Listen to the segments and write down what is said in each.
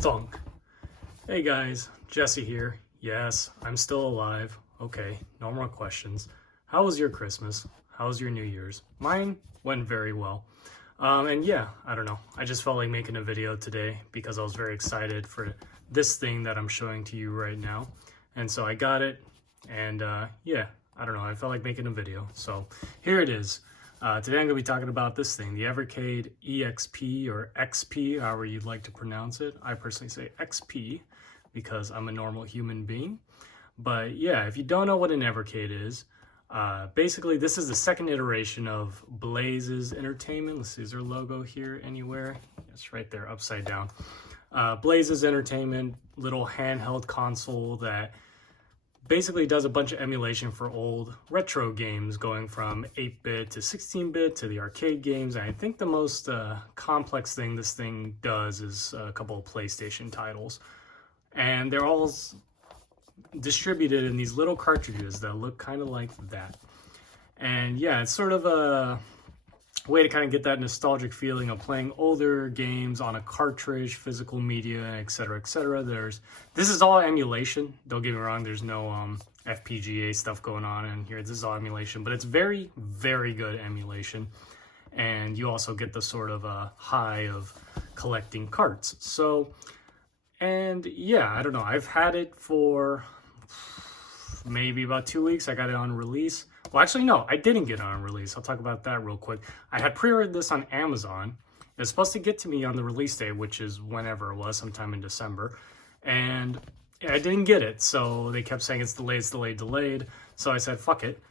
Thunk. Hey guys, Jesse here. Yes, I'm still alive. Okay, no more questions. How was your Christmas? How was your New Year's? Mine went very well. And yeah, I don't know. I just felt like making a video today because I was very excited for this thing that I'm showing to you right now. And so I got it, and yeah, I don't know. I felt like making a video. So here it is. Today I'm going to be talking about this thing, the Evercade EXP or XP, however you'd like to pronounce it. I personally say XP because I'm a normal human being. But yeah, if you don't know what an Evercade is, basically this is the second iteration of Blaze's Entertainment. Let's see, is there a logo here anywhere? It's right there, upside down. Blaze's Entertainment, little handheld console that basically does a bunch of emulation for old retro games, going from 8-bit to 16-bit to the arcade games. And I think the most complex thing this thing does is a couple of PlayStation titles. And they're all distributed in these little cartridges that look kind of like that. And yeah, it's sort of a way to kind of get that nostalgic feeling of playing older games on a cartridge, physical media, etc., etc. This is all emulation. Don't get me wrong, there's no FPGA stuff going on in here. This is all emulation, but it's very, very good emulation. And you also get the sort of high of collecting carts. So, and yeah, I don't know. I've had it for maybe about 2 weeks. I got it on release. Well, actually, no, I didn't get it on release. I'll talk about that real quick. I had pre-ordered this on Amazon. It was supposed to get to me on the release date, which is whenever it was, sometime in December. And I didn't get it. So they kept saying it's delayed. So I said, fuck it.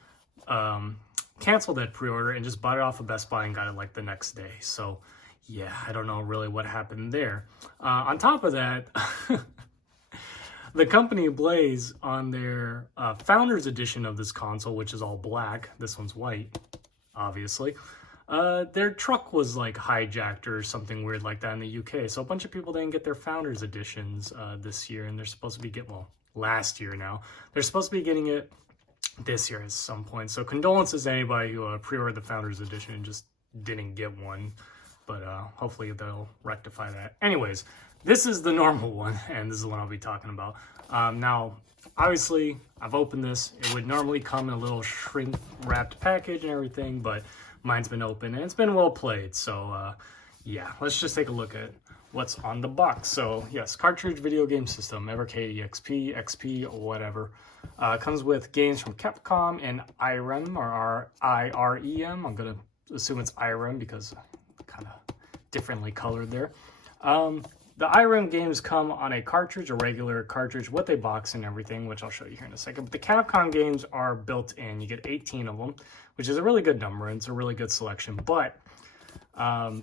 Canceled that pre-order and just bought it off of Best Buy and got it like the next day. So yeah, I don't know really what happened there. On top of that, the company Blaze, on their Founders Edition of this console, which is all black, this one's white, obviously, their truck was like hijacked or something weird like that in the UK. So a bunch of people didn't get their Founders Editions this year, and they're supposed to be last year now. They're supposed to be getting it this year at some point. So condolences to anybody who pre-ordered the Founders Edition and just didn't get one. But hopefully they'll rectify that. Anyways, this is the normal one, and this is the one I'll be talking about. Now, obviously, I've opened this. It would normally come in a little shrink-wrapped package and everything, but mine's been open, and it's been well played. So, yeah, let's just take a look at what's on the box. So, yes, cartridge video game system, Evercade EXP, XP, or whatever. Comes with games from Capcom and IREM, or IREM. I'm going to assume it's IREM because kind of differently colored there. The IREM games come on a cartridge, a regular cartridge with a box and everything, which I'll show you here in a second. But the Capcom games are built in. You get 18 of them, which is a really good number, and it's a really good selection. But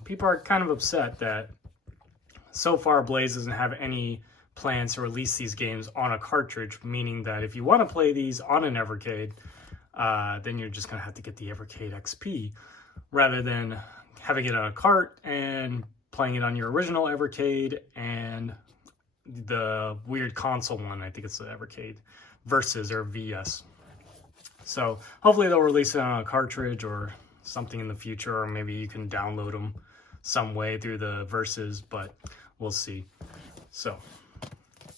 people are kind of upset that so far Blaze doesn't have any plans to release these games on a cartridge, meaning that if you want to play these on an Evercade, then you're just going to have to get the Evercade XP rather than having it on a cart and playing it on your original Evercade and the weird console one. I think it's the Evercade Versus or VS. So hopefully they'll release it on a cartridge or something in the future, or maybe you can download them some way through the Versus, but we'll see. So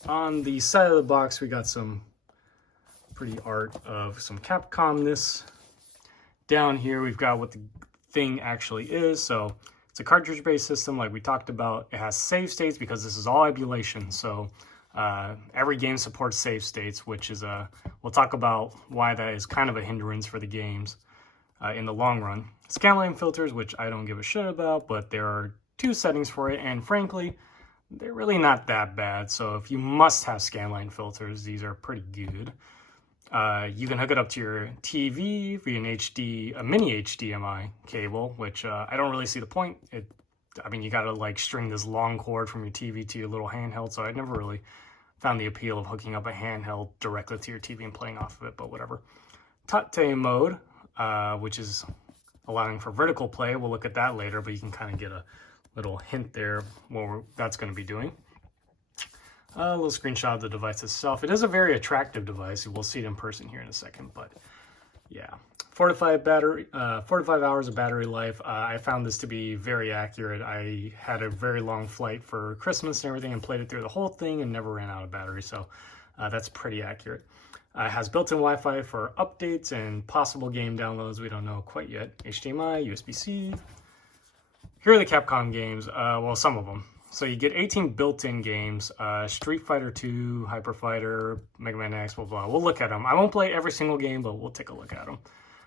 on the side of the box, we got some pretty art of some Capcom-ness. Down here, we've got what the thing actually is. So it's a cartridge-based system like we talked about. It has save states because this is all emulation. So every game supports save states, which is we'll talk about why that is kind of a hindrance for the games in the long run. Scanline filters, which I don't give a shit about, but there are 2 settings for it, and frankly, they're really not that bad. So if you must have scanline filters, these are pretty good. You can hook it up to your TV via a mini HDMI cable, which I don't really see the point. I mean, you got to like string this long cord from your TV to your little handheld, so I never really found the appeal of hooking up a handheld directly to your TV and playing off of it, but whatever. Tate mode, which is allowing for vertical play. We'll look at that later, but you can kind of get a little hint there what that's going to be doing. A little screenshot of the device itself. It is a very attractive device. We'll see it in person here in a second, but Yeah, 4 to 5 hours of battery life. I found this to be very accurate. I had a very long flight for Christmas and everything and played it through the whole thing and never ran out of battery, so that's pretty accurate. It has built-in Wi-Fi for updates and possible game downloads. We don't know quite yet. HDMI, USB-C. Here are the Capcom games, well, some of them. So you get 18 built-in games, Street Fighter 2, Hyper Fighter, Mega Man X, blah, blah. We'll look at them. I won't play every single game, but we'll take a look at them.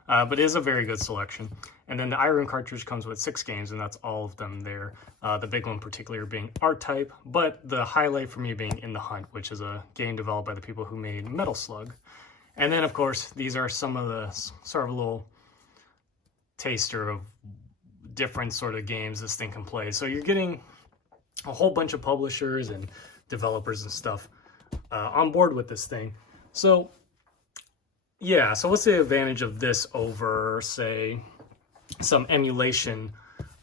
But it is a very good selection. And then the Iron cartridge comes with 6 games, and that's all of them there. The big one particularly being R-Type, but the highlight for me being In the Hunt, which is a game developed by the people who made Metal Slug. And then, of course, these are some of the sort of little taster of different sort of games this thing can play. So you're getting a whole bunch of publishers and developers and stuff on board with this thing. So yeah, so what's the advantage of this over, say, some emulation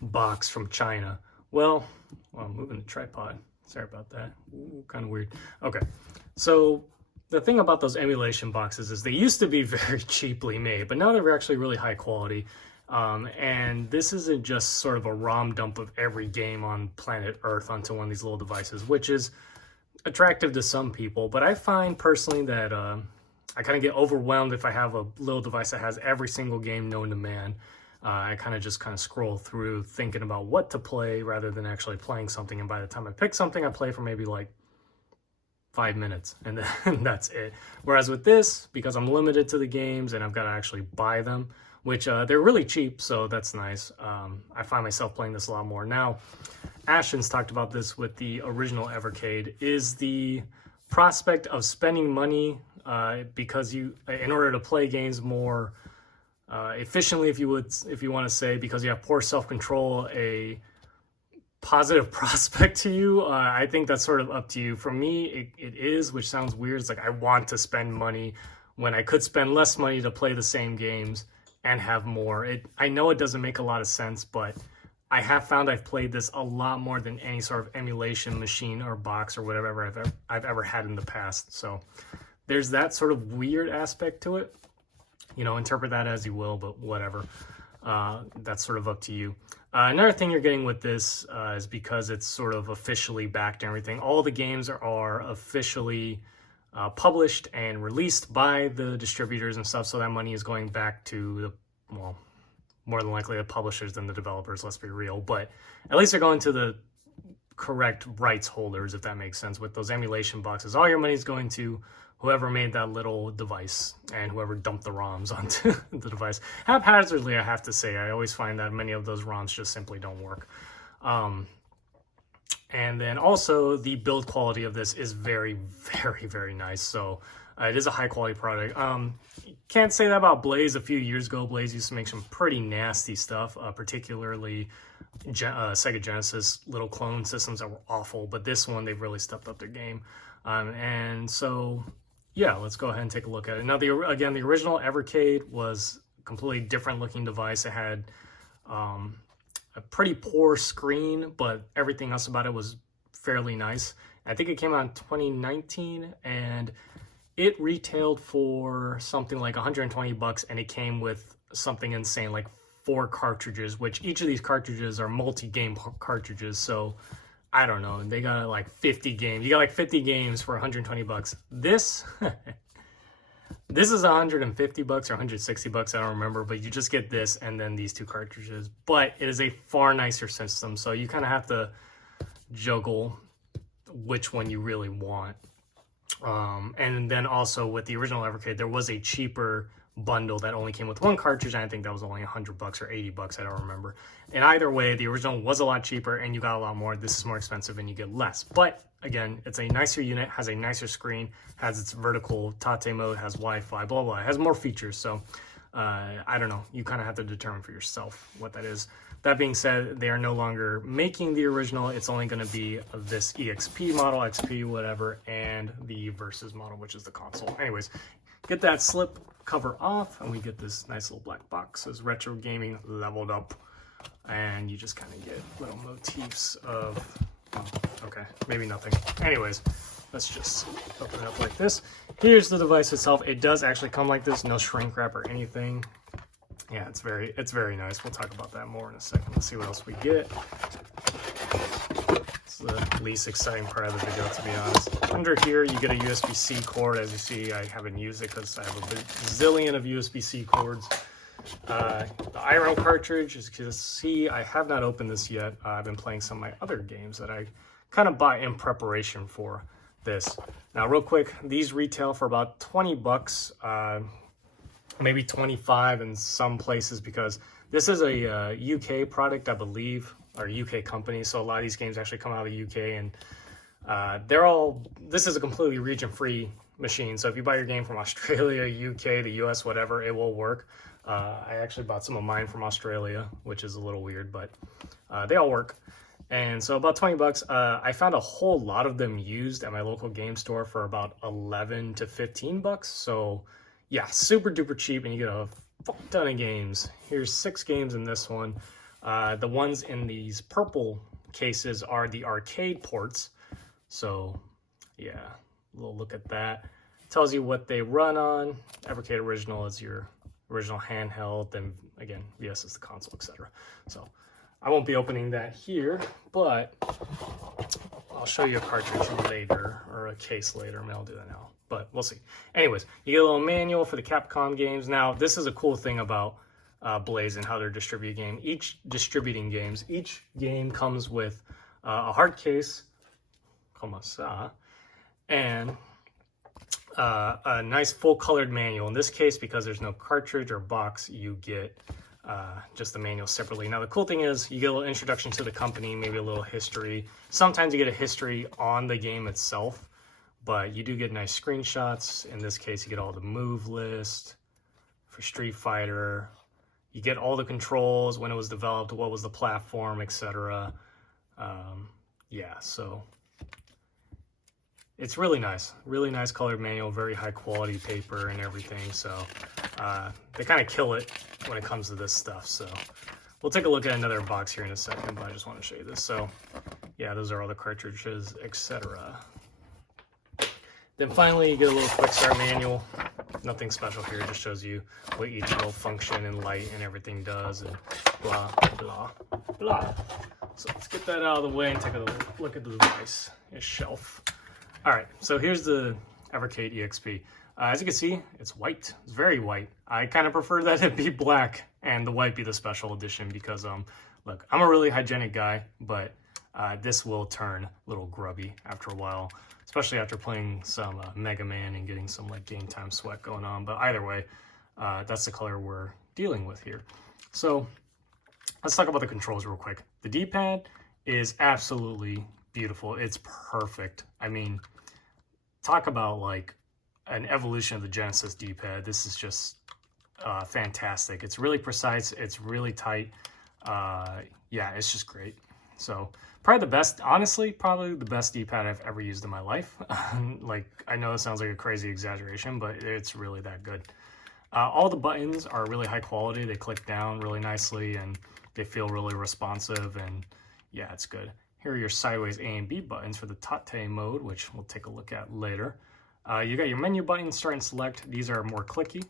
box from China? Well, I'm moving the tripod. Sorry about that. Ooh, kind of weird. Okay, so the thing about those emulation boxes is they used to be very cheaply made, but now they're actually really high quality. And this isn't just sort of a ROM dump of every game on planet Earth onto one of these little devices, which is attractive to some people. But I find personally that I kind of get overwhelmed if I have a little device that has every single game known to man. I kind of scroll through thinking about what to play rather than actually playing something. And by the time I pick something, I play for maybe like 5 minutes and then that's it. Whereas with this, because I'm limited to the games and I've got to actually buy them, which they're really cheap, so that's nice. I find myself playing this a lot more. Now, Ashton's talked about this with the original Evercade, is the prospect of spending money because in order to play games more efficiently, if you want to say, because you have poor self-control, a positive prospect to you. I think that's sort of up to you. For me, it is, which sounds weird. It's like I want to spend money when I could spend less money to play the same games and have more. I know it doesn't make a lot of sense, but I have found I've played this a lot more than any sort of emulation machine or box or whatever I've ever had in the past. So there's that sort of weird aspect to it. You know, interpret that as you will, but whatever. That's sort of up to you. Another thing you're getting with this is because it's sort of officially backed and everything, all the games are officially published and released by the distributors and stuff, so that money is going back to the, well, more than likely the publishers than the developers, let's be real, but at least they're going to the correct rights holders, if that makes sense. With those emulation boxes, all your money is going to whoever made that little device and whoever dumped the ROMs onto the device. Haphazardly, I have to say, I always find that many of those ROMs just simply don't work. And then also the build quality of this is very, very, very nice. So it is a high quality product. Can't say that about Blaze. A few years ago, Blaze used to make some pretty nasty stuff, particularly Sega Genesis little clone systems that were awful. But this one, they've really stepped up their game. And so, yeah, let's go ahead and take a look at it. Now, the original Evercade was a completely different looking device. It had a pretty poor screen, but everything else about it was fairly nice. I think it came out in 2019, and it retailed for something like 120 bucks, and it came with something insane like 4 cartridges, which each of these cartridges are multi-game cartridges. So I don't know, they got like 50 games. You got like 50 games for 120 bucks. This this is 150 bucks or 160 bucks, I don't remember, but you just get this and then these 2 cartridges. But it is a far nicer system, so you kind of have to juggle which one you really want. And then also with the original Evercade, there was a cheaper bundle that only came with 1 cartridge, and I think that was only 100 bucks or 80 bucks, I don't remember. And either way, the original was a lot cheaper and you got a lot more. This is more expensive and you get less. But again, it's a nicer unit, has a nicer screen, has its vertical Tate mode, has Wi-Fi, blah, blah. It has more features. So I don't know. You kind of have to determine for yourself what that is. That being said, they are no longer making the original. It's only going to be this EXP model, XP, whatever, and the Versus model, which is the console. Anyways, get that slip cover off, and we get this nice little black box. It says Retro Gaming Leveled Up, and you just kind of get little motifs of, oh, okay, maybe nothing. Anyways, let's just open it up like this. here's the device itself. It does actually come like this, no shrink wrap or anything. Yeah, it's very nice. We'll talk about that more in a second. Let's see what else we get. It's the least exciting part of the video, to be honest. Under here, you get a USB-C cord. As you see, I haven't used it because I have a zillion of USB-C cords. The iron cartridge, as you can see, I have not opened this yet. I've been playing some of my other games that I kind of bought in preparation for this. Now, real quick, these retail for about 20 bucks. Maybe 25 in some places, because this is a UK product, I believe, or UK company. So a lot of these games actually come out of the UK, and this is a completely region-free machine. So if you buy your game from Australia, UK, the US, whatever, it will work. I actually bought some of mine from Australia, which is a little weird, but they all work. And so about 20 bucks, I found a whole lot of them used at my local game store for about 11 to 15 bucks. So yeah, super duper cheap, and you get a fuck ton of games. Here's 6 games in this one. The ones in these purple cases are the arcade ports. So yeah, a little look at that. Tells you what they run on. Evercade Original is your original handheld, then again, VS is the console, etc. So I won't be opening that here, but I'll show you a cartridge later, or a case later. Maybe I'll do that now, but we'll see. Anyways, you get a little manual for the Capcom games. Now, this is a cool thing about Blaze and how they're distributing games. Each game comes with a hard case, como ça, and a nice full-colored manual. In this case, because there's no cartridge or box, you get just the manual separately. Now, the cool thing is you get a little introduction to the company, maybe a little history. Sometimes you get a history on the game itself, but you do get nice screenshots. In this case, you get all the move list for Street Fighter. You get all the controls, when it was developed, what was the platform, etc. Yeah, so it's really nice colored manual, very high quality paper and everything. So they kind of kill it when it comes to this stuff. So we'll take a look at another box here in a second, but I just want to show you this. So yeah, those are all the cartridges, etc. Then finally, you get a little quick start manual. Nothing special here, it just shows you what each little function and light and everything does, and blah, blah, blah. So let's get that out of the way and take a look at the device, its shelf. All right, so here's the Evercade EXP. As you can see, it's white. It's very white. I kind of prefer that it be black and the white be the special edition because, look, I'm a really hygienic guy, but this will turn a little grubby after a while, especially after playing some Mega Man and getting some like game time sweat going on. But either way, that's the color we're dealing with here. So let's talk about the controls real quick. The D-pad is absolutely beautiful. It's perfect. I mean, talk about like an evolution of the Genesis D-pad. This is just fantastic. It's really precise. It's really tight. Yeah, it's just great. So probably the best, honestly, probably the best D-pad I've ever used in my life. Like, I know it sounds like a crazy exaggeration, but it's really that good. All the buttons are really high quality. They click down really nicely and they feel really responsive, and yeah, it's good. Here are your sideways A and B buttons for the Tate mode, which we'll take a look at later. You got your menu buttons, start and select. These are more clicky.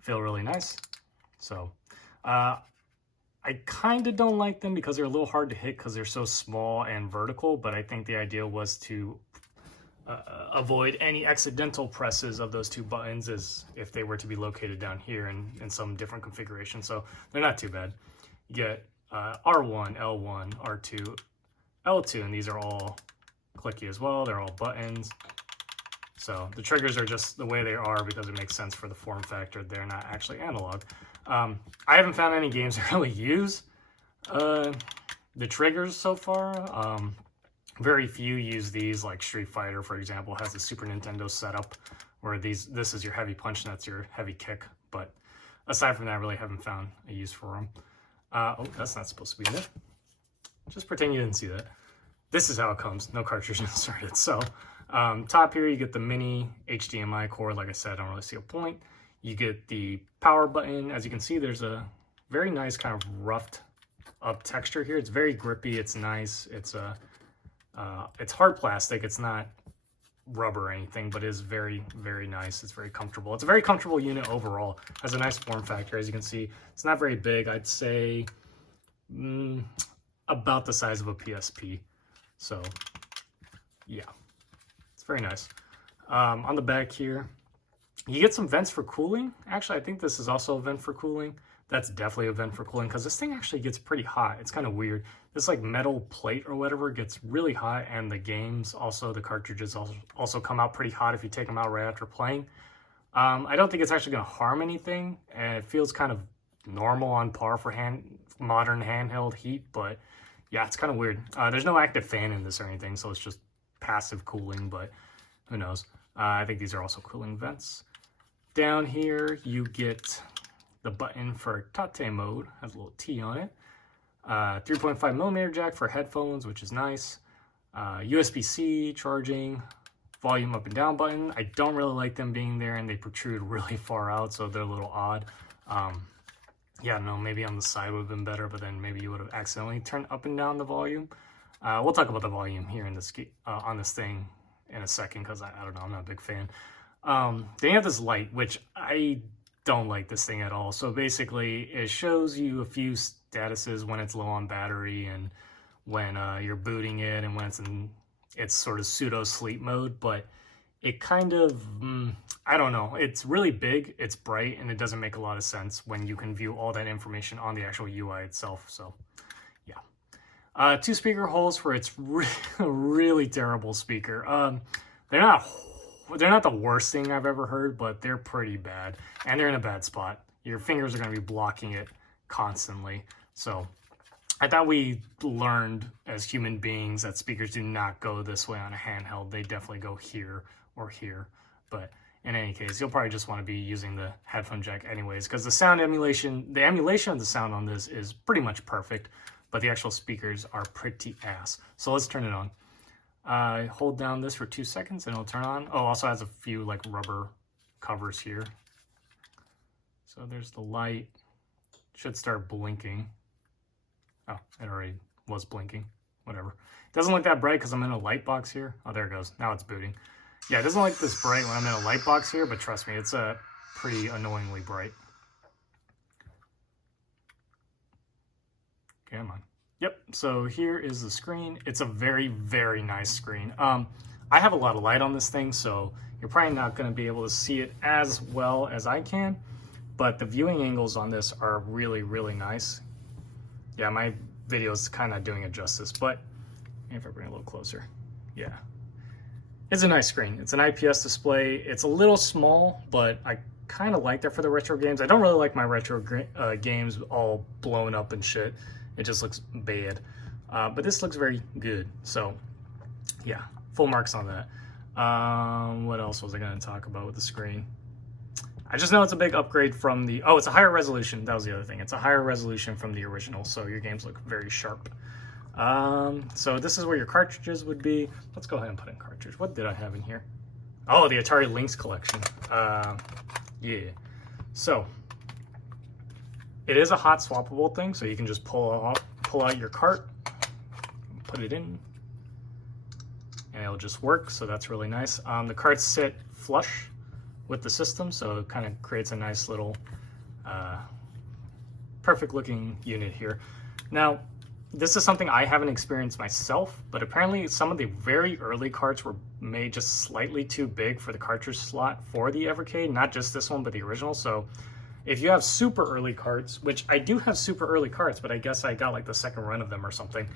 Feel really nice. So, I kind of don't like them because they're a little hard to hit because they're so small and vertical, but I think the idea was to avoid any accidental presses of those two buttons as if they were to be located down here in some different configuration. So they're not too bad. You get R1, L1, R2, L2, and these are all clicky as well. They're all buttons. So the triggers are just the way they are because it makes sense for the form factor. They're not actually analog. I haven't found any games that really use the triggers so far. Very few use these, like Street Fighter, for example, has the Super Nintendo setup where this is your heavy punch and that's your heavy kick. But aside from that, I really haven't found a use for them. Oh, that's not supposed to be in it. Just pretend you didn't see that. This is how it comes, no cartridge inserted. So top here, you get the mini HDMI cord. Like I said, I don't really see a point. You get the power button. As you can see, there's a very nice kind of roughed up texture here. It's very grippy. It's nice. It's hard plastic. It's not rubber or anything, but it is very, very nice. It's very comfortable. It's a very comfortable unit overall. Has a nice form factor. As you can see, it's not very big. I'd say about the size of a PSP. So yeah, it's very nice. On the back here, you get some vents for cooling. Actually, I think this is also a vent for cooling. That's definitely a vent for cooling because this thing actually gets pretty hot. It's kind of weird. This like metal plate or whatever gets really hot, and the games also, the cartridges also come out pretty hot if you take them out right after playing. I don't think it's actually going to harm anything, and it feels kind of normal on par for modern handheld heat, but yeah, it's kind of weird. There's no active fan in this or anything, so it's just passive cooling, but who knows. I think these are also cooling vents. Down here, you get the button for Tate mode, has a little T on it. 3.5mm jack for headphones, which is nice. USB-C charging, volume up and down button. I don't really like them being there, and they protrude really far out, so they're a little odd. Yeah, no, maybe on the side would have been better, but then maybe you would have accidentally turned up and down the volume. We'll talk about the volume here in this on this thing in a second, because I don't know, I'm not a big fan. Then you have this light, which I don't like this thing at all. So basically, it shows you a few statuses when it's low on battery, and when you're booting it, and when it's in its sort of pseudo sleep mode. But it kind of, I don't know, it's really big, it's bright, and it doesn't make a lot of sense when you can view all that information on the actual UI itself. So yeah, 2 speaker holes for its really terrible speaker. They're not the worst thing I've ever heard, but they're pretty bad, and they're in a bad spot. Your fingers are going to be blocking it constantly. So I thought we learned as human beings that speakers do not go this way on a handheld. They definitely go here or here. But in any case, you'll probably just want to be using the headphone jack anyways, because the emulation of the sound on this is pretty much perfect, but the actual speakers are pretty ass. So let's turn it on. Hold down this for 2 seconds and it'll turn on. Oh, also has a few like rubber covers here. So there's the light. Should start blinking. Oh, it already was blinking. Whatever. It doesn't look that bright because I'm in a light box here. Oh, there it goes. Now it's booting. Yeah, it doesn't look this bright when I'm in a light box here, but trust me, it's pretty annoyingly bright. Come on. Yep, so here is the screen. It's a very, very nice screen. I have a lot of light on this thing, so you're probably not going to be able to see it as well as I can, but the viewing angles on this are really, really nice. Yeah, my video is kind of doing it justice, but if I bring it a little closer, yeah. It's a nice screen. It's an IPS display. It's a little small, but I kind of like that for the retro games. I don't really like my retro games all blown up and shit. It just looks bad. But this looks very good. So, yeah, full marks on that. What else was I going to talk about with the screen? I just know it's a big upgrade from the... Oh, it's a higher resolution. That was the other thing. It's a higher resolution from the original, so your games look very sharp. So this is where your cartridges would be. Let's go ahead and put in cartridge. What did I have in here? Oh, the Atari Lynx collection. Yeah. So, it is a hot swappable thing, so you can just pull out your cart, put it in, and it'll just work, so that's really nice. The carts sit flush with the system, so it kind of creates a nice little perfect looking unit here. Now, this is something I haven't experienced myself, but apparently some of the very early carts were made just slightly too big for the cartridge slot for the Evercade, not just this one, but the original. So if you have super early carts, which I do have super early carts, but I guess I got like the second run of them or something,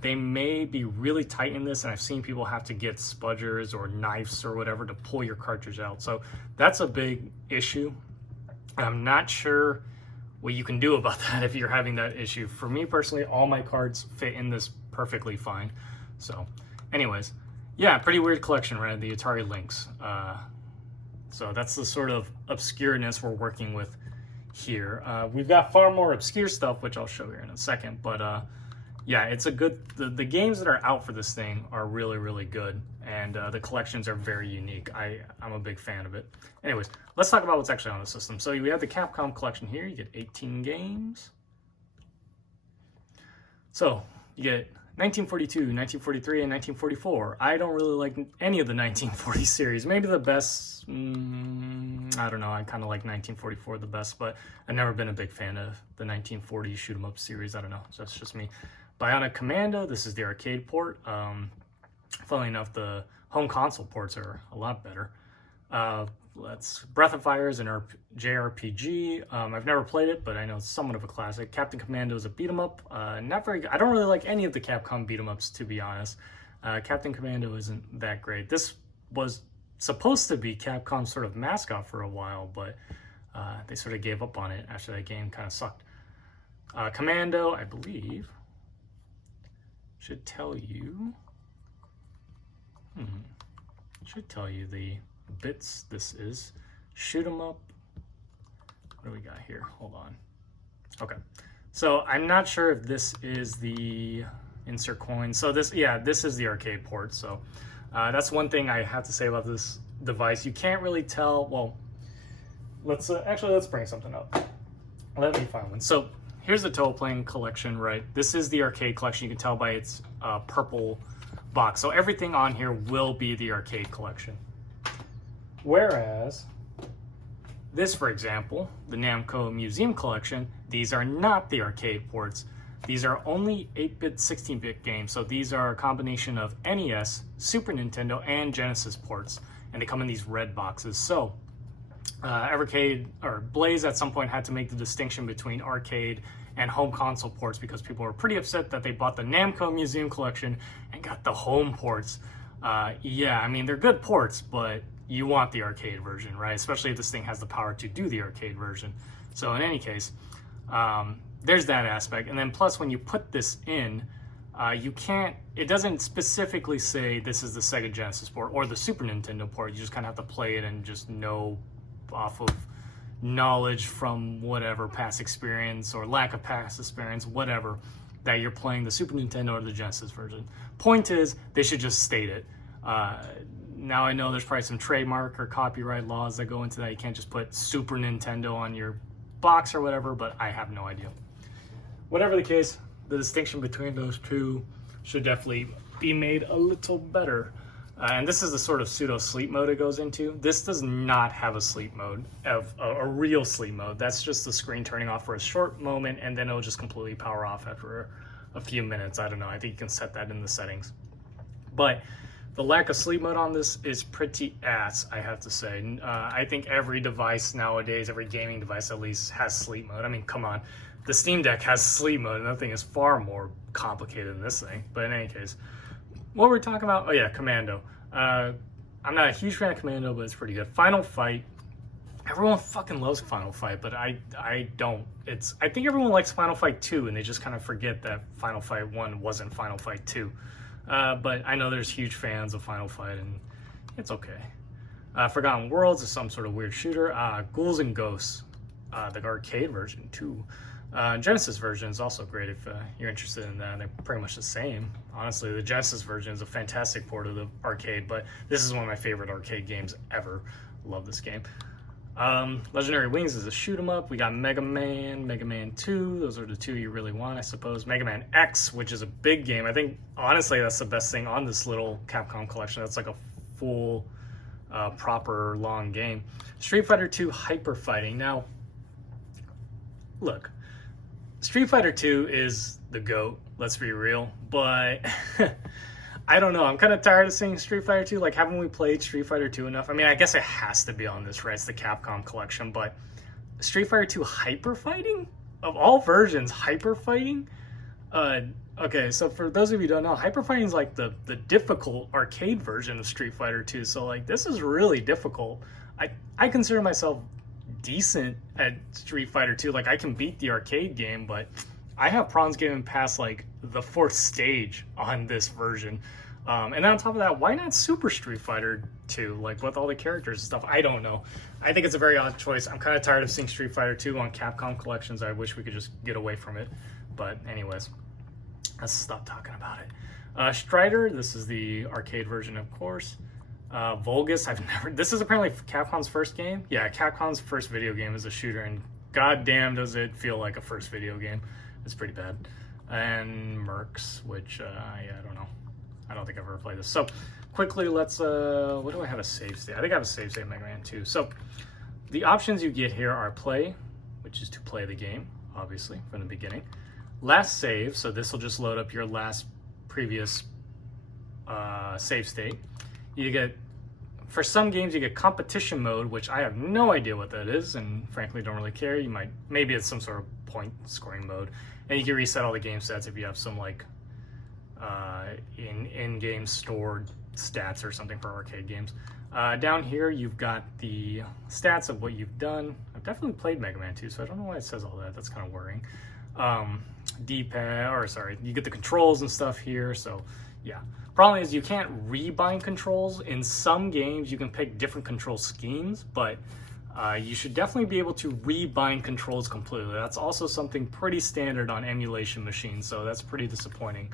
they may be really tight in this, and I've seen people have to get spudgers or knives or whatever to pull your cartridge out. So that's a big issue. I'm not sure what you can do about that if you're having that issue. For me personally, all my cards fit in this perfectly fine. So anyways, yeah, pretty weird collection, right? The Atari Lynx. So that's the sort of obscureness we're working with here. We've got far more obscure stuff, which I'll show you in a second, but yeah, it's a good, the games that are out for this thing are really, really good, and the collections are very unique. I'm a big fan of it. Anyways, let's talk about what's actually on the system. So we have the Capcom collection here. You get 18 games. So you get 1942, 1943, and 1944. I don't really like any of the 1940 series. Maybe the best, I don't know, I kind of like 1944 the best, but I've never been a big fan of the 1940 shoot 'em up series. I don't know, that's just me. Bionic Commando, this is the arcade port. Funnily enough, the home console ports are a lot better. Breath of Fire is an JRPG. I've never played it, but I know it's somewhat of a classic. Captain Commando is a beat 'em up. Not very good. I don't really like any of the Capcom beat 'em ups, to be honest. Captain Commando isn't that great. This was supposed to be Capcom's sort of mascot for a while, but they sort of gave up on it after that game kind of sucked. Commando, I believe, should tell you. Should tell you the bits this is. Shoot 'em up. What do we got here? Hold on. Okay. So I'm not sure if this is the insert coin. So this is the arcade port. So that's one thing I have to say about this device. You can't really tell. Well, let's bring something up. Let me find one. So here's the Total Plane collection, right? This is the arcade collection. You can tell by its purple box. So everything on here will be the arcade collection. Whereas this, for example, the Namco Museum Collection, these are not the arcade ports. These are only 8-bit, 16-bit games. So these are a combination of NES, Super Nintendo, and Genesis ports. And they come in these red boxes. So Evercade, or Blaze at some point had to make the distinction between arcade and home console ports because people were pretty upset that they bought the Namco Museum Collection and got the home ports. Yeah, I mean, they're good ports, but you want the arcade version, right? Especially if this thing has the power to do the arcade version. So in any case, there's that aspect. And then plus when you put this in, you can't, it doesn't specifically say this is the Sega Genesis port or the Super Nintendo port. You just kind of have to play it and just know off of knowledge from whatever past experience or lack of past experience, whatever, that you're playing the Super Nintendo or the Genesis version. Point is, they should just state it. Now I know there's probably some trademark or copyright laws that go into that. You can't just put Super Nintendo on your box or whatever, but I have no idea. Whatever the case, the distinction between those two should definitely be made a little better. And this is the sort of pseudo sleep mode it goes into. This does not have a sleep mode, a real sleep mode. That's just the screen turning off for a short moment, and then it'll just completely power off after a few minutes. I don't know. I think you can set that in the settings. But the lack of sleep mode on this is pretty ass, I have to say. I think every device nowadays, every gaming device at least, has sleep mode. I mean, come on. The Steam Deck has sleep mode, and that thing is far more complicated than this thing. But in any case, what were we talking about? Oh yeah, Commando. I'm not a huge fan of Commando, but it's pretty good. Final Fight. Everyone fucking loves Final Fight, but I don't. I think everyone likes Final Fight 2, and they just kind of forget that Final Fight 1 wasn't Final Fight 2. But I know there's huge fans of Final Fight, and it's okay. Forgotten Worlds is some sort of weird shooter. Ghouls and Ghosts, the arcade version too. Genesis version is also great if you're interested in that. They're pretty much the same. Honestly, the Genesis version is a fantastic port of the arcade, but this is one of my favorite arcade games ever. Love this game. Legendary Wings is a shoot 'em up. We got Mega Man, Mega Man 2. Those are the two you really want, I suppose. Mega Man X, which is a big game. I think, honestly, that's the best thing on this little Capcom collection. That's like a full, proper, long game. Street Fighter 2 Hyper Fighting. Now, look, Street Fighter 2 is the GOAT, let's be real, but I don't know. I'm kind of tired of seeing Street Fighter 2. Like, haven't we played Street Fighter 2 enough? I mean, I guess it has to be on this, right? It's the Capcom collection, but Street Fighter 2 Hyper Fighting? Of all versions, Hyper Fighting? Okay, so for those of you who don't know, Hyper Fighting is like the difficult arcade version of Street Fighter 2. So, like, this is really difficult. I consider myself decent at Street Fighter 2. Like, I can beat the arcade game, but I have problems getting past like the 4th stage on this version. And then on top of that, why not Super Street Fighter 2? Like, with all the characters and stuff, I don't know. I think it's a very odd choice. I'm kind of tired of seeing Street Fighter 2 on Capcom collections. I wish we could just get away from it. But anyways, let's stop talking about it. Strider, this is the arcade version, of course. Vulgus, this is apparently Capcom's first game. Yeah, Capcom's first video game is a shooter, and goddamn does it feel like a first video game. It's pretty bad. and Mercs, which yeah, I don't know. I don't think I've ever played this. So quickly, let's what do I have a save state? I think I have a save state in Mega Man 2. So the options you get here are play, which is to play the game, obviously, from the beginning. Last save, so this will just load up your last previous save state. You get, for some games, you get competition mode, which I have no idea what that is, and frankly don't really care. You might, maybe it's some sort of point scoring mode, and you can reset all the game stats if you have some like in-game stored stats or something for arcade games. Down here, you've got the stats of what you've done. I've definitely played Mega Man 2, so I don't know why it says all that. That's kind of worrying. D-pad, or sorry, you get the controls and stuff here, so yeah. Problem is you can't rebind controls. In some games, you can pick different control schemes, but you should definitely be able to rebind controls completely. That's also something pretty standard on emulation machines, so that's pretty disappointing.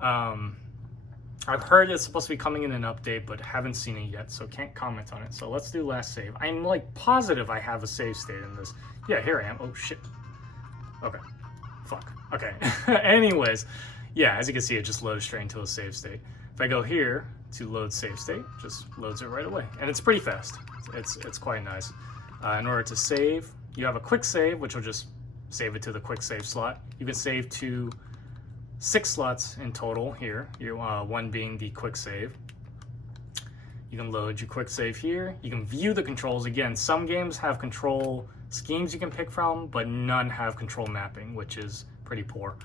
I've heard it's supposed to be coming in an update, but haven't seen it yet, so can't comment on it. So let's do last save. I'm like positive I have a save state in this. Yeah, here I am. Oh shit. Okay. Fuck. Okay. Anyways, yeah, as you can see, it just loads straight into a save state. If I go here to load save state, just loads it right away. And it's pretty fast. It's quite nice. In order to save, you have a quick save, which will just save it to the quick save slot. You can save to 6 slots in total here, one being the quick save. You can load your quick save here. You can view the controls. Again, some games have control schemes you can pick from, but none have control mapping, which is pretty poor.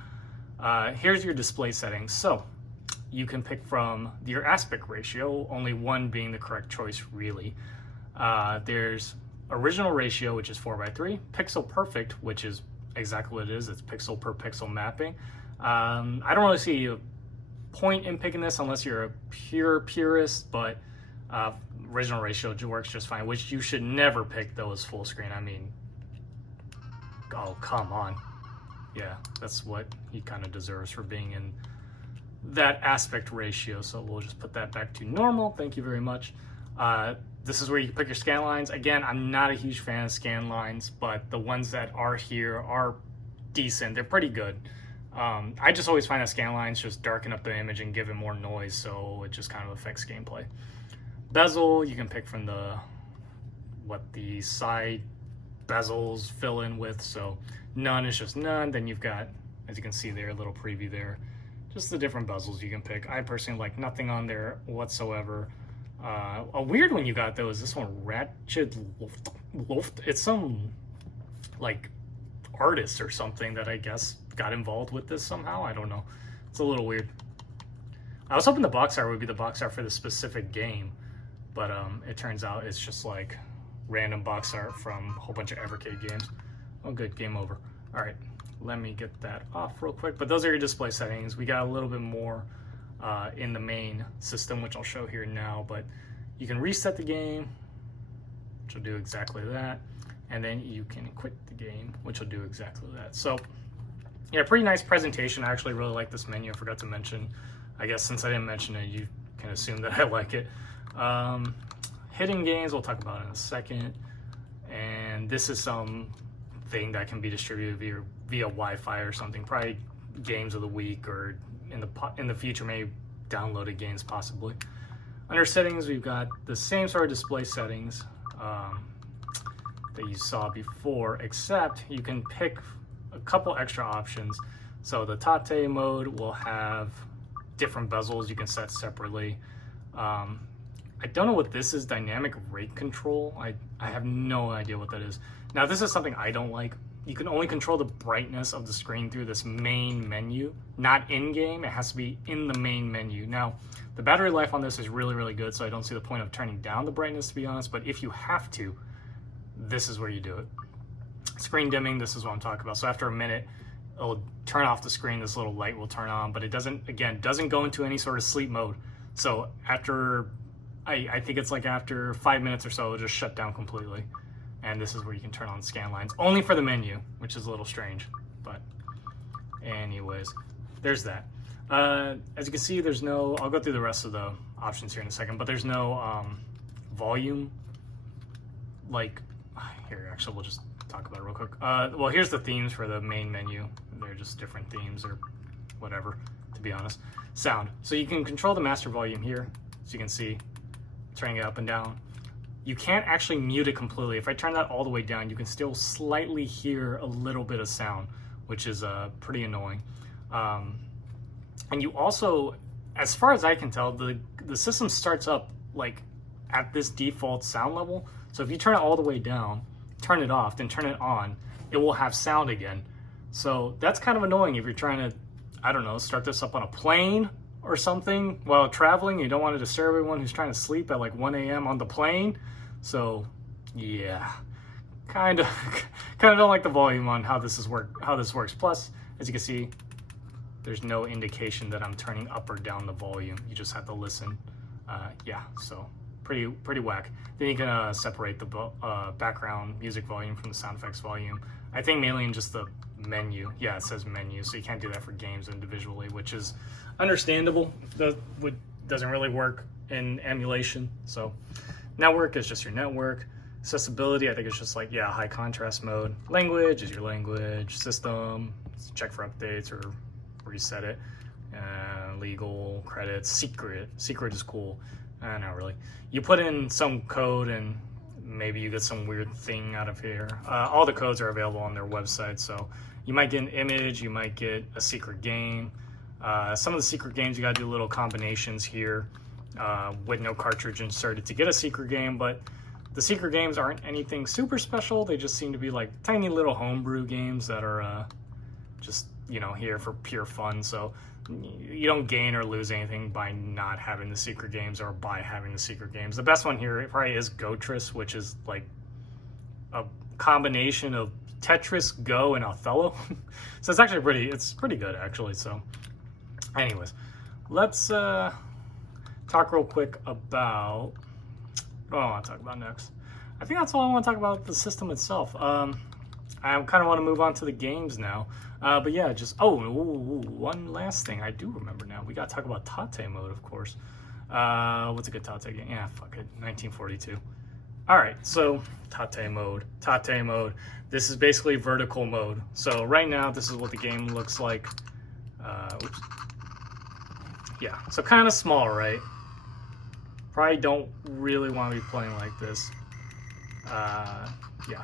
Here's your display settings. So you can pick from your aspect ratio, only one being the correct choice, really. There's original ratio, which is 4:3, pixel perfect, which is exactly what it is. It's pixel per pixel mapping. I don't really see a point in picking this unless you're a purist, but original ratio works just fine, which you should never pick though as full screen. I mean, oh, come on. Yeah, that's what he kind of deserves for being in that aspect ratio. So we'll just put that back to normal. Thank you very much. This is where you can pick your scan lines. Again, I'm not a huge fan of scan lines, but the ones that are here are decent. They're pretty good. I just always find that scan lines just darken up the image and give it more noise, so it just kind of affects gameplay. Bezel, you can pick from what the side bezels fill in with, so none is just none. Then you've got, as you can see there, a little preview there, just the different bezels you can pick. I personally like nothing on there whatsoever. A weird one you got though is this one, Ratchet Luft. It's some like artist or something that I guess got involved with this somehow. I don't know. It's a little weird. I was hoping the box art would be the box art for the specific game, but it turns out it's just like random box art from a whole bunch of Evercade games. Oh good, game over. All right, let me get that off real quick. But those are your display settings. We got a little bit more in the main system, which I'll show here now, but you can reset the game, which will do exactly that. And then you can quit the game, which will do exactly that. So yeah, pretty nice presentation. I actually really like this menu. I forgot to mention, I guess since I didn't mention it, you can assume that I like it. Hidden games, we'll talk about in a second. And this is some thing that can be distributed via Wi-Fi or something. Probably games of the week, or in the future, maybe downloaded games possibly. Under settings, we've got the same sort of display settings that you saw before, except you can pick a couple extra options. So the Tate mode will have different bezels you can set separately. I don't know what this is, dynamic rate control. I have no idea what that is. Now this is something I don't like. You can only control the brightness of the screen through this main menu, not in-game. It has to be in the main menu. Now, the battery life on this is really, really good, so I don't see the point of turning down the brightness, to be honest, but if you have to, this is where you do it. Screen dimming, this is what I'm talking about. So after a minute, it'll turn off the screen, this little light will turn on, but it doesn't go into any sort of sleep mode. So after, I think it's like after 5 minutes or so, it'll just shut down completely. And this is where you can turn on scan lines, only for the menu, which is a little strange. But anyways, there's that. As you can see, there's no, I'll go through the rest of the options here in a second, but there's no volume. Like, here, actually, we'll just talk about it real quick. Well, here's the themes for the main menu. They're just different themes, or whatever, to be honest. Sound. So you can control the master volume here. So you can see, turning it up and down. You can't actually mute it completely. If I turn that all the way down, you can still slightly hear a little bit of sound, which is pretty annoying. And you also, as far as I can tell, the system starts up like at this default sound level. So if you turn it all the way down, turn it off, then turn it on, it will have sound again. So that's kind of annoying if you're trying to, I don't know, start this up on a plane or something while traveling. You don't want to disturb everyone who's trying to sleep at like 1 a.m. on the plane. So yeah, kind of don't like the volume on how this works. Plus, as you can see, there's no indication that I'm turning up or down the volume. You just have to listen. Yeah, so pretty whack. Then you can separate the background music volume from the sound effects volume. I think mainly in just the menu. Yeah, it says menu, so you can't do that for games individually, which is understandable. Doesn't really work in emulation. So network is just your network. Accessibility, I think it's just like, yeah, high contrast mode. Language is your language. System, check for updates or reset it. Legal, credits, secret is cool. Not really. You put in some code and maybe you get some weird thing out of here. All the codes are available on their website, so you might get an image, you might get a secret game. Some of the secret games you gotta do little combinations here with no cartridge inserted to get a secret game, but the secret games aren't anything super special. They just seem to be like tiny little homebrew games that are just, you know, here for pure fun. So you don't gain or lose anything by not having the secret games or by having the secret games. The best one here probably is Gotris, which is like a combination of Tetris, Go, and Othello. So it's actually pretty good actually. So anyways, let's talk real quick about what I want to talk about next. I think that's all I want to talk about, the system itself. I kind of want to move on to the games now. But yeah, just, one last thing. I do remember now. We got to talk about Tate mode, of course. What's a good Tate game? Yeah, fuck it. 1942. All right, so Tate mode. Tate mode. This is basically vertical mode. So right now, this is what the game looks like. Oops. Yeah, so kind of small, right? Probably don't really want to be playing like this. Yeah.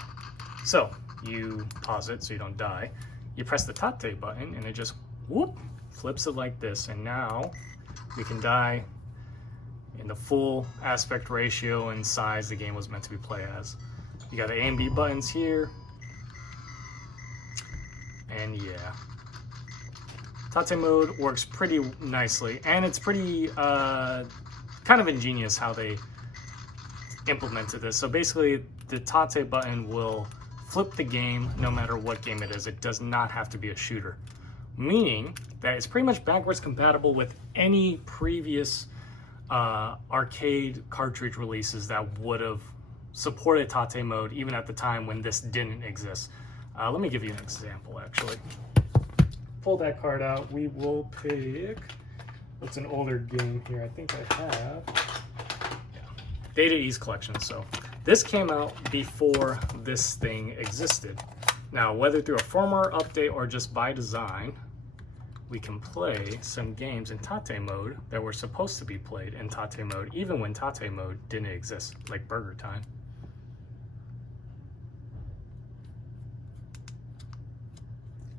So you pause it so you don't die. You press the Tate button and it just whoop flips it like this, and now we can die in the full aspect ratio and size the game was meant to be played as. You got the A and B buttons here, and yeah, Tate mode works pretty nicely, and it's pretty kind of ingenious how they implemented this. So basically the Tate button will flip the game no matter what game it is. It does not have to be a shooter, meaning that it's pretty much backwards compatible with any previous arcade cartridge releases that would have supported Tate mode even at the time when this didn't exist. Let me give you an example actually. Pull that card out. We will pick, what's an older game here? I think I have, yeah, Tate East Collection. So this came out before this thing existed. Now, whether through a firmware update or just by design, we can play some games in Tate mode that were supposed to be played in Tate mode, even when Tate mode didn't exist, like Burger Time.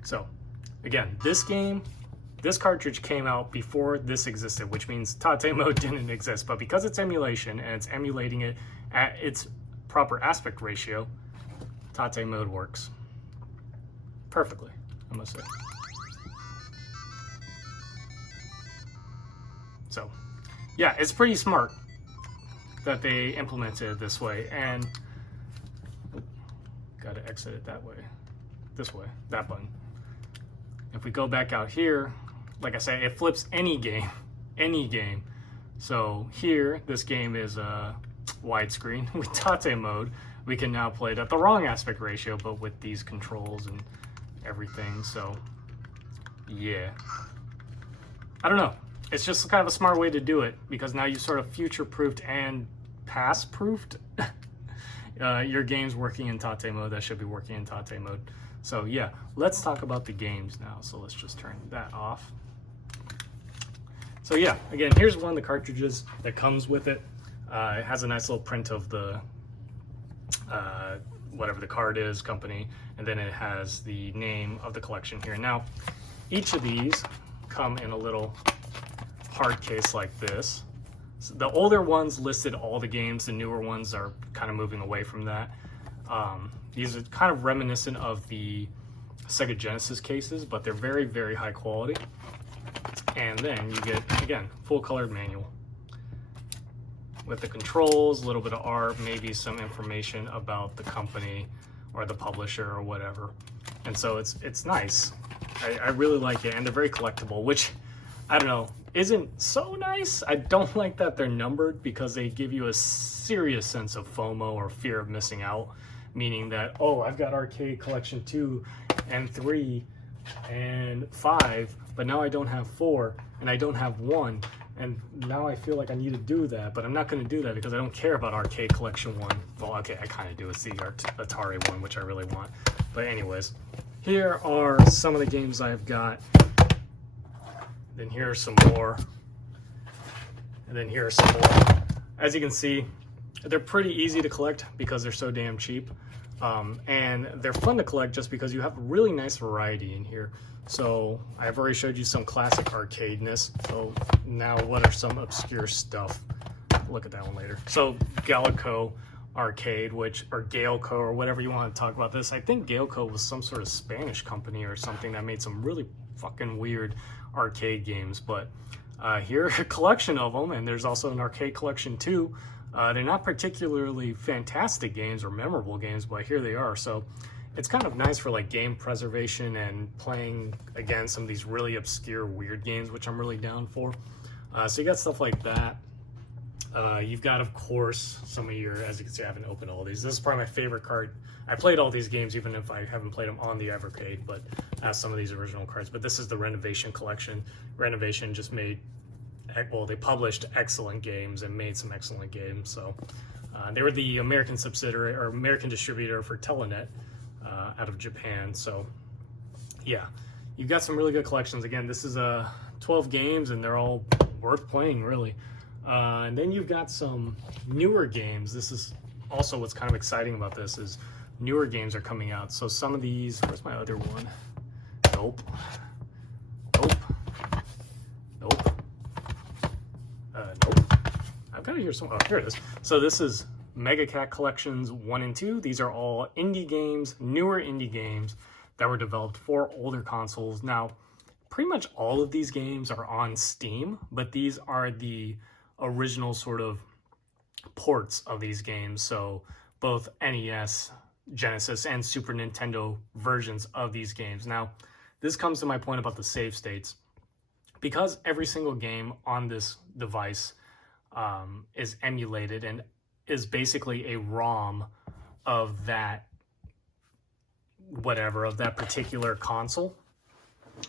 So, again, this cartridge came out before this existed, which means Tate mode didn't exist. But because it's emulation and it's emulating it at its proper aspect ratio, Tate mode works perfectly, I must say. So, yeah, it's pretty smart that they implemented it this way, and gotta exit it that way, this way, that button. If we go back out here, like I said, it flips any game, any game. So here, this game is widescreen. With Tate mode, we can now play it at the wrong aspect ratio, but with these controls and everything. So yeah, I don't know. It's just kind of a smart way to do it, because now you sort of future-proofed and past-proofed your games working in Tate mode that should be working in Tate mode. So yeah, let's talk about the games now. So let's just turn that off. So yeah, again, here's one of the cartridges that comes with it. It has a nice little print of the whatever the card is, company, and then it has the name of the collection here. Now, each of these come in a little hard case like this. So the older ones listed all the games, the newer ones are kind of moving away from that. These are kind of reminiscent of the Sega Genesis cases, but they're very, very high quality. And then you get, again, full colored manual with the controls, a little bit of art, maybe some information about the company or the publisher or whatever. And so it's nice. I really like it, and they're very collectible, which, I don't know, isn't so nice. I don't like that they're numbered because they give you a serious sense of FOMO or fear of missing out, meaning that, oh, I've got Arcade Collection 2 and 3 and 5, but now I don't have 4 and I don't have 1, and now I feel like I need to do that, but I'm not going to do that because I don't care about Arcade Collection 1. Well, okay, I kind of do. It's the Atari one, which I really want. But anyways, here are some of the games I've got. Then here are some more. And then here are some more. As you can see, they're pretty easy to collect because they're so damn cheap. And they're fun to collect just because you have a really nice variety in here. So I've already showed you some classic arcade-ness. So now what are some obscure stuff? Look at that one later. So Gallico Arcade, or Gaelco, or whatever you want to talk about this. I think Gaelco was some sort of Spanish company or something that made some really fucking weird arcade games. But here are a collection of them, and there's also an Arcade Collection 2. They're not particularly fantastic games or memorable games, but here they are. So it's kind of nice for like game preservation and playing, again, some of these really obscure, weird games, which I'm really down for. So you got stuff like that. You've got, of course, some of your, as you can see, I haven't opened all these. This is probably my favorite card. I played all these games, even if I haven't played them on the Evercade, but some of these original cards. But this is the Renovation collection. Renovation just made, well, they published excellent games and made some excellent games. So they were the American subsidiary or American distributor for Telenet out of Japan. So yeah, you've got some really good collections. Again, this is 12 games, and they're all worth playing, really. And then you've got some newer games. This is also what's kind of exciting about this is newer games are coming out. So some of these, where's my other one? Nope. Nope. Nope. Nope. I've got it here somewhere. Oh, here it is. So this is Mega Cat Collections 1 and 2. These are all indie games, newer indie games that were developed for older consoles. Now, pretty much all of these games are on Steam, but these are the original sort of ports of these games. So both NES, Genesis, and Super Nintendo versions of these games. Now, this comes to my point about the save states. Because every single game on this device is emulated and is basically a ROM of that whatever, of that particular console,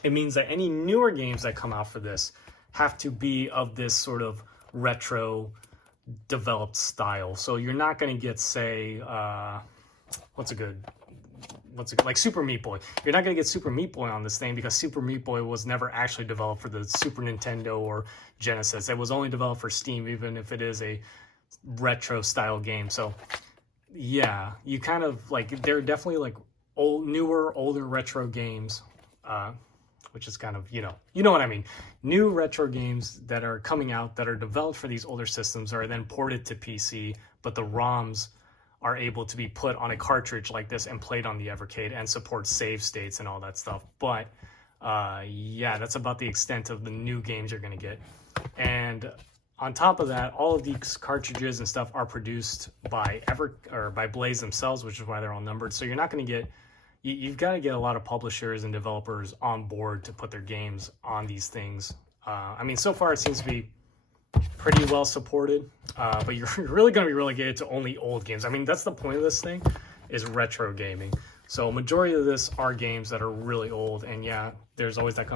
it means that any newer games that come out for this have to be of this sort of retro developed style. So you're not going to get, say, like Super Meat Boy. You're not going to get Super Meat Boy on this thing because Super Meat Boy was never actually developed for the Super Nintendo or Genesis. It was only developed for Steam, even if it is a retro style game. So yeah, you kind of like, they're definitely like newer, older retro games, which is kind of, you know what I mean. New retro games that are coming out that are developed for these older systems are then ported to PC, but the ROMs are able to be put on a cartridge like this and played on the Evercade and support save states and all that stuff. But yeah, that's about the extent of the new games you're going to get. And on top of that, all of these cartridges and stuff are produced by Blaze themselves, which is why they're all numbered. So you're not going to get, you've got to get a lot of publishers and developers on board to put their games on these things. I mean, so far it seems to be pretty well supported, but you're really going to be relegated to only old games. I mean, that's the point of this thing, is retro gaming. So majority of this are games that are really old, and yeah, there's always that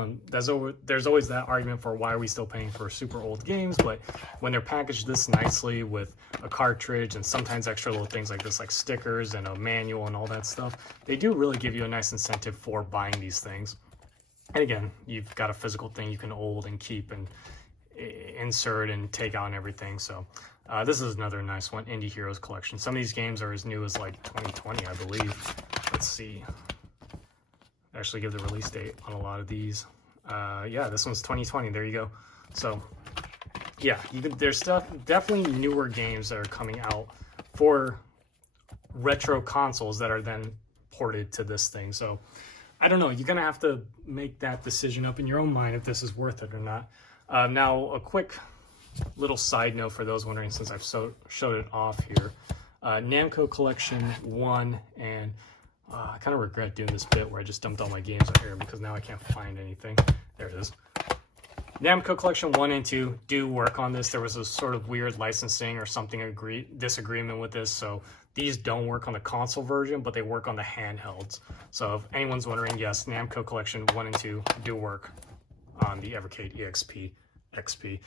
there's always that argument for why are we still paying for super old games. But when they're packaged this nicely with a cartridge and sometimes extra little things like this, like stickers and a manual and all that stuff, they do really give you a nice incentive for buying these things. And again, you've got a physical thing you can hold and keep, and insert and take out and everything. So this is another nice one, Indie Heroes Collection. Some of these games are as new as like 2020, I believe. Let's see. Actually give the release date on a lot of these. Yeah, this one's 2020. There you go. So yeah, there's definitely newer games that are coming out for retro consoles that are then ported to this thing. So I don't know, you're gonna have to make that decision up in your own mind if this is worth it or not. Now a quick little side note for those wondering, since I've showed it off here, Namco Collection 1, and I kind of regret doing this bit where I just dumped all my games out here because now I can't find anything. There it is. Namco Collection 1 and 2 do work on this. There was a sort of weird licensing or something disagreement with this, so these don't work on the console version, but they work on the handhelds. So if anyone's wondering, yes, Namco Collection 1 and 2 do work on the Evercade EXP.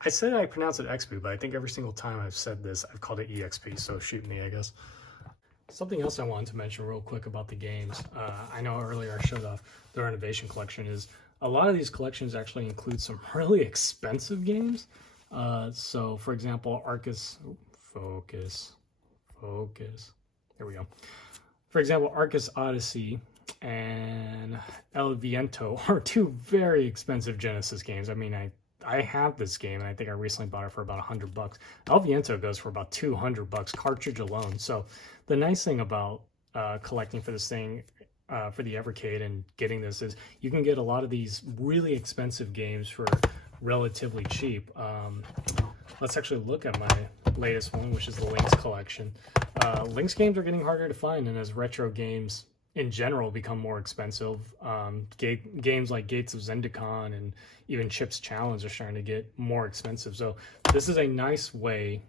I said I pronounce it XP, but I think every single time I've said this, I've called it EXP, so shoot me, I guess. Something else I wanted to mention real quick about the games, I know earlier I showed off the Renovation Collection, is a lot of these collections actually include some really expensive games. So for example, Focus. There we go. For example, Arcus Odyssey and El Viento are two very expensive Genesis games. I mean, I have this game, and I think I recently bought it for about $100. El Viento goes for about $200 cartridge alone. So the nice thing about collecting for this thing, for the Evercade, and getting this is you can get a lot of these really expensive games for relatively cheap. Let's actually look at my latest one, which is the Lynx collection. Lynx games are getting harder to find, and as retro games in general become more expensive, games like Gates of Zendikon and even Chip's Challenge are starting to get more expensive. So this is a nice way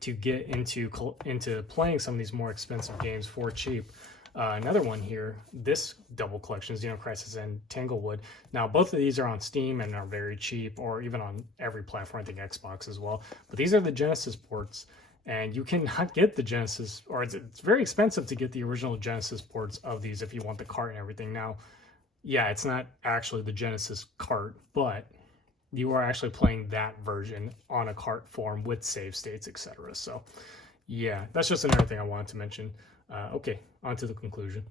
to get into playing some of these more expensive games for cheap. Another one here, this double collection, Xenocrisis and Tanglewood. Now, both of these are on Steam and are very cheap, or even on every platform, I think Xbox as well. But these are the Genesis ports, and you cannot get the Genesis, or it's very expensive to get the original Genesis ports of these if you want the cart and everything. Now, yeah, it's not actually the Genesis cart, but you are actually playing that version on a cart form with save states, etc. So, yeah, that's just another thing I wanted to mention. Okay, on to the conclusion.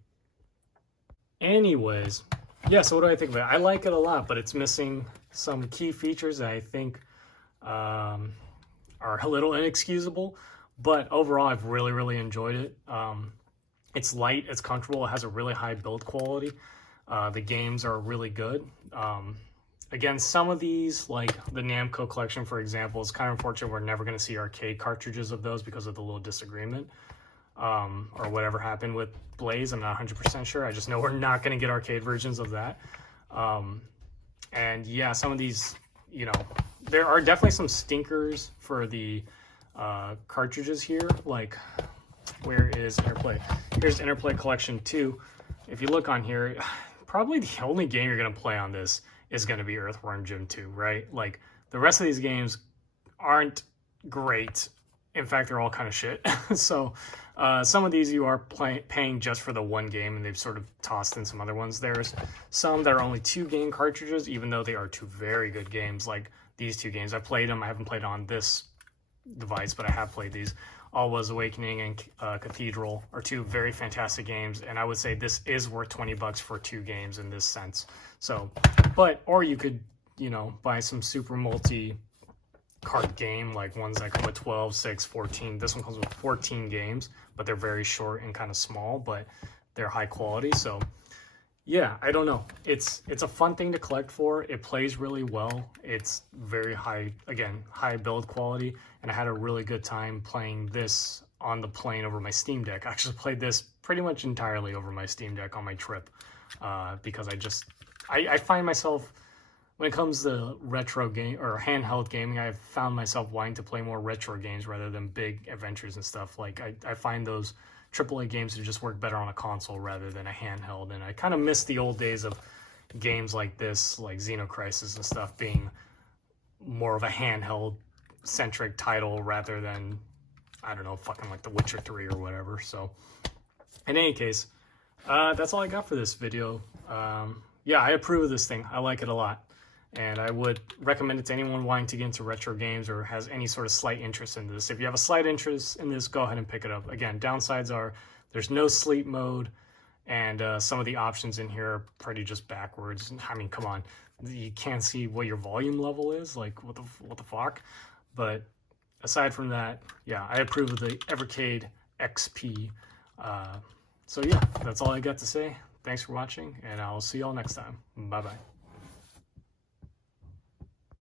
Anyways, yeah, so what do I think of it? I like it a lot, but it's missing some key features that I think are a little inexcusable. But overall, I've really, really enjoyed it. It's light, it's comfortable, it has a really high build quality. The games are really good. Again, some of these, like the Namco collection, for example, it's kind of unfortunate we're never going to see arcade cartridges of those because of the little disagreement. Or whatever happened with Blaze. I'm not 100% sure. I just know we're not going to get arcade versions of that. And yeah, some of these, you know, there are definitely some stinkers for the cartridges here. Like, where is Interplay? Here's Interplay Collection 2. If you look on here, probably the only game you're going to play on this is going to be Earthworm Jim 2, right? Like, the rest of these games aren't great. In fact, they're all kind of shit. So some of these you are paying just for the one game, and they've sort of tossed in some other ones. There's some that are only 2 game cartridges, even though they are 2 very good games, like these 2 games. I've played them. I haven't played on this device, but I have played these. All Was Awakening and Cathedral are 2 very fantastic games, and I would say this is worth $20 for 2 games in this sense. So, or you could, you know, buy some super multi card game, like ones that come with 12, 6, 14. This one comes with 14 games, but they're very short and kind of small, but they're high quality. So yeah, I don't know. It's a fun thing to collect for. It plays really well. It's very high, again, high build quality, and I had a really good time playing this on the plane over my Steam Deck. I actually played this pretty much entirely over my Steam Deck on my trip, because I find myself, when it comes to retro game or handheld gaming, I've found myself wanting to play more retro games rather than big adventures and stuff. Like I find those AAA games to just work better on a console rather than a handheld. And I kind of miss the old days of games like this, like Xenocrisis and stuff, being more of a handheld centric title rather than, I don't know, fucking like The Witcher 3 or whatever. So in any case, that's all I got for this video. Yeah, I approve of this thing. I like it a lot. and I would recommend it to anyone wanting to get into retro games or has any sort of slight interest in this. If you have a slight interest in this, go ahead and pick it up. Again, downsides are there's no sleep mode, and some of the options in here are pretty just backwards. I mean, come on, you can't see what your volume level is. Like, what the fuck? But aside from that, yeah, I approve of the Evercade EXP. So yeah, that's all I got to say. Thanks for watching, and I'll see y'all next time. Bye-bye.